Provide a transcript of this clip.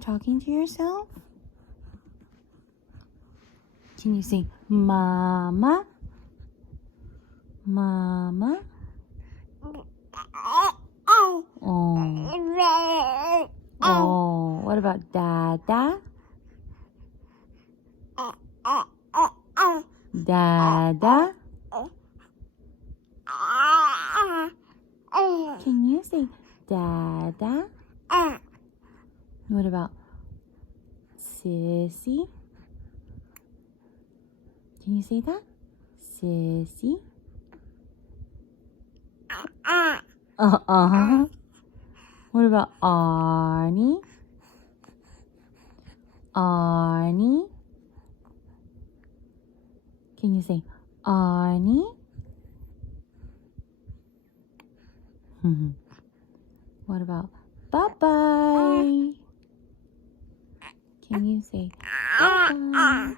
talking to yourself? Can you say mama? Mama? Oh. Oh. What about dada? Dada? Can you say dada? What about sissy? Can you say that? Sissy? Uh-huh. What about Arnie? Arnie? Can you say Arnie? What about bye-bye? Can you say bye-bye?